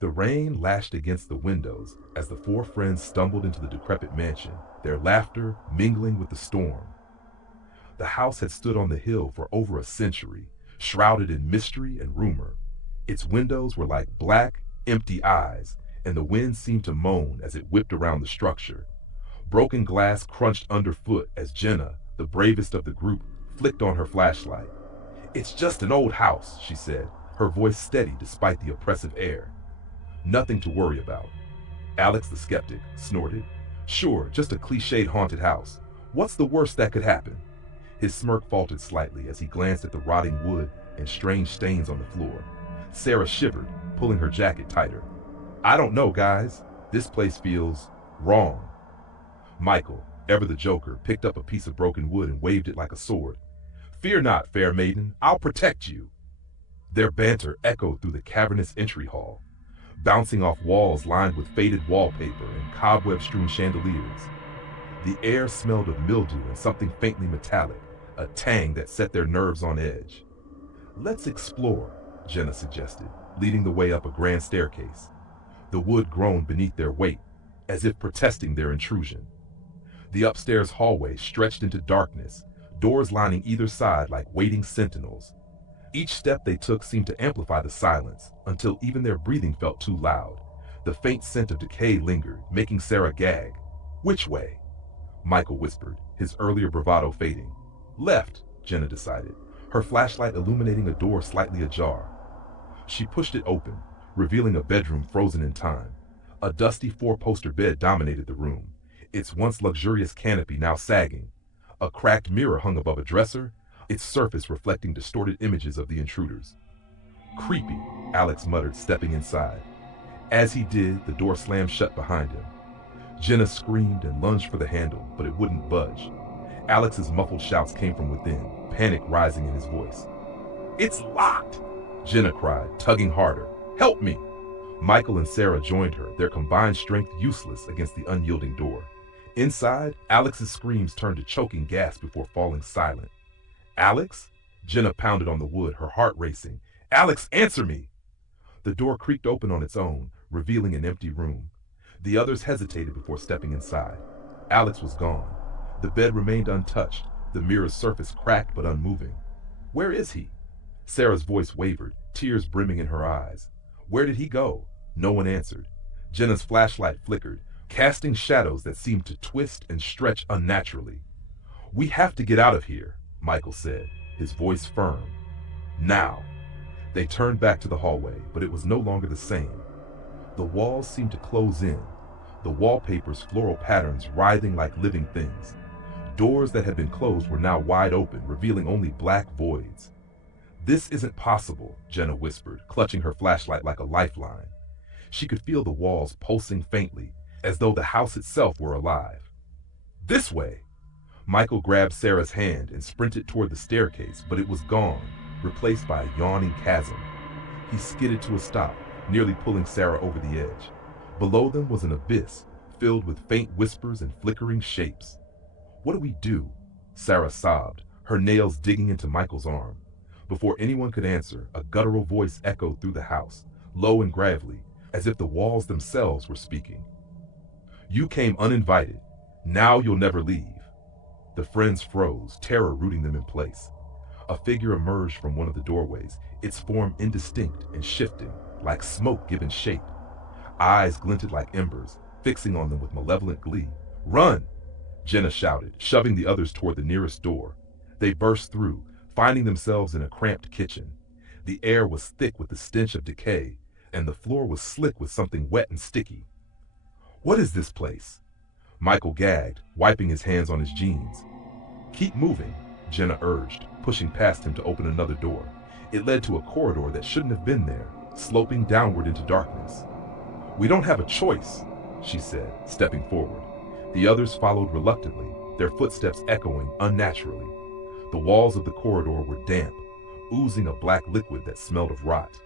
The rain lashed against the windows as the four friends stumbled into the decrepit mansion, their laughter mingling with the storm. The house had stood on the hill for over a century, shrouded in mystery and rumor. Its windows were like black, empty eyes, and the wind seemed to moan as it whipped around the structure. Broken glass crunched underfoot as Jenna, the bravest of the group, flicked on her flashlight. "It's just an old house," she said, her voice steady despite the oppressive air. "Nothing to worry about." Alex the skeptic snorted. "Sure, just a cliched haunted house. What's the worst that could happen?" His smirk faltered slightly as he glanced at the rotting wood and strange stains on the floor. Sarah shivered, pulling her jacket tighter. "I don't know, guys. This place feels wrong." Michael, ever the joker, picked up a piece of broken wood and waved it like a sword. "Fear not, fair maiden. I'll protect you." Their banter echoed through the cavernous entry hall, bouncing off walls lined with faded wallpaper and cobweb-strewn chandeliers. The air smelled of mildew and something faintly metallic, a tang that set their nerves on edge. "Let's explore," Jenna suggested, leading the way up a grand staircase. The wood groaned beneath their weight, as if protesting their intrusion. The upstairs hallway stretched into darkness, doors lining either side like waiting sentinels. Each step they took seemed to amplify the silence, until even their breathing felt too loud. The faint scent of decay lingered, making Sarah gag. "Which way?" Michael whispered, his earlier bravado fading. "Left," Jenna decided, her flashlight illuminating a door slightly ajar. She pushed it open, revealing a bedroom frozen in time. A dusty four-poster bed dominated the room, its once luxurious canopy now sagging. A cracked mirror hung above a dresser, its surface reflecting distorted images of the intruders. "Creepy," Alex muttered, stepping inside. As he did, the door slammed shut behind him. Jenna screamed and lunged for the handle, but it wouldn't budge. Alex's muffled shouts came from within, panic rising in his voice. "It's locked!" Jenna cried, tugging harder. "Help me!" Michael and Sarah joined her, their combined strength useless against the unyielding door. Inside, Alex's screams turned to choking gasps before falling silent. "Alex?" Jenna pounded on the wood, her heart racing. "Alex, answer me!" The door creaked open on its own, revealing an empty room. The others hesitated before stepping inside. Alex was gone. The bed remained untouched, the mirror's surface cracked but unmoving. "Where is he?" Sarah's voice wavered, tears brimming in her eyes. "Where did he go?" No one answered. Jenna's flashlight flickered, casting shadows that seemed to twist and stretch unnaturally. "We have to get out of here," Michael said, his voice firm. "Now." They turned back to the hallway, but it was no longer the same. The walls seemed to close in, the wallpaper's floral patterns writhing like living things. Doors that had been closed were now wide open, revealing only black voids. "This isn't possible," Jenna whispered, clutching her flashlight like a lifeline. She could feel the walls pulsing faintly, as though the house itself were alive. "This way!" Michael grabbed Sarah's hand and sprinted toward the staircase, but it was gone, replaced by a yawning chasm. He skidded to a stop, nearly pulling Sarah over the edge. Below them was an abyss, filled with faint whispers and flickering shapes. "What do we do?" Sarah sobbed, her nails digging into Michael's arm. Before anyone could answer, a guttural voice echoed through the house, low and gravelly, as if the walls themselves were speaking. "You came uninvited. Now you'll never leave." The friends froze, terror rooting them in place. A figure emerged from one of the doorways, its form indistinct and shifting, like smoke given shape. Eyes glinted like embers, fixing on them with malevolent glee. "Run!" Jenna shouted, shoving the others toward the nearest door. They burst through, finding themselves in a cramped kitchen. The air was thick with the stench of decay, and the floor was slick with something wet and sticky. "What is this place?" Michael gagged, wiping his hands on his jeans. "Keep moving," Jenna urged, pushing past him to open another door. It led to a corridor that shouldn't have been there, sloping downward into darkness. "We don't have a choice," she said, stepping forward. The others followed reluctantly, their footsteps echoing unnaturally. The walls of the corridor were damp, oozing a black liquid that smelled of rot.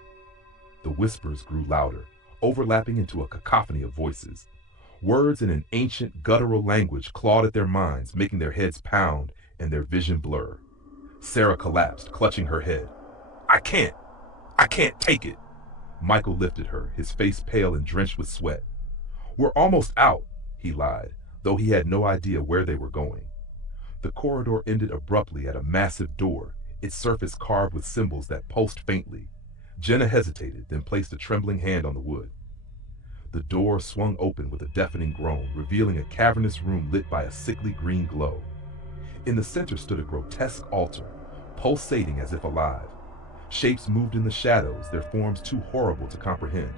The whispers grew louder, overlapping into a cacophony of voices. Words in an ancient, guttural language clawed at their minds, making their heads pound and their vision blur. Sarah collapsed, clutching her head. I can't take it." Michael lifted her, his face pale and drenched with sweat. "We're almost out," he lied, though he had no idea where they were going. The corridor ended abruptly at a massive door, its surface carved with symbols that pulsed faintly. Jenna hesitated, then placed a trembling hand on the wood. The door swung open with a deafening groan, revealing a cavernous room lit by a sickly green glow. In the center stood a grotesque altar, pulsating as if alive. Shapes moved in the shadows, their forms too horrible to comprehend.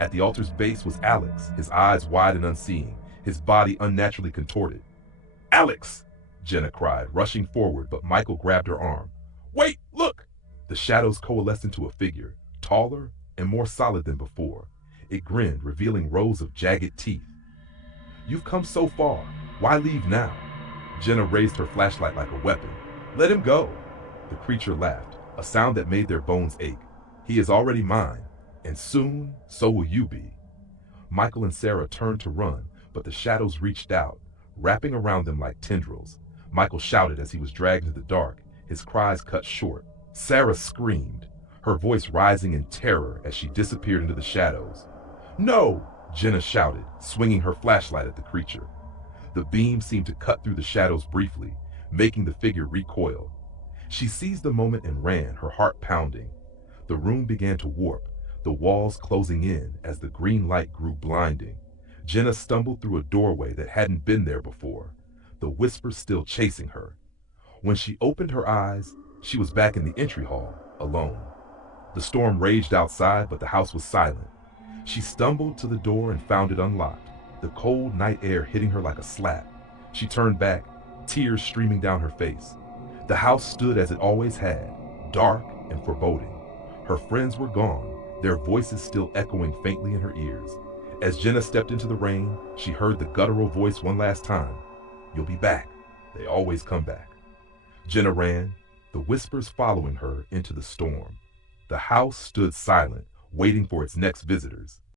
At the altar's base was Alex, his eyes wide and unseeing, his body unnaturally contorted. "Alex!" Jenna cried, rushing forward, but Michael grabbed her arm. "Wait, look!" The shadows coalesced into a figure, taller and more solid than before. It grinned, revealing rows of jagged teeth. "You've come so far. Why leave now?" Jenna raised her flashlight like a weapon. "Let him go." The creature laughed, a sound that made their bones ache. "He is already mine, and soon, so will you be." Michael and Sarah turned to run, but the shadows reached out, wrapping around them like tendrils. Michael shouted as he was dragged into the dark, his cries cut short. Sarah screamed, her voice rising in terror as she disappeared into the shadows. "No!" Jenna shouted, swinging her flashlight at the creature. The beam seemed to cut through the shadows briefly, making the figure recoil. She seized the moment and ran, her heart pounding. The room began to warp, the walls closing in as the green light grew blinding. Jenna stumbled through a doorway that hadn't been there before, the whispers still chasing her. When she opened her eyes, she was back in the entry hall, alone. The storm raged outside, but the house was silent. She stumbled to the door and found it unlocked, the cold night air hitting her like a slap. She turned back, tears streaming down her face. The house stood as it always had, dark and foreboding. Her friends were gone, their voices still echoing faintly in her ears. As Jenna stepped into the rain, she heard the guttural voice one last time. "You'll be back. They always come back." Jenna ran, the whispers following her into the storm. The house stood silent, waiting for its next visitors.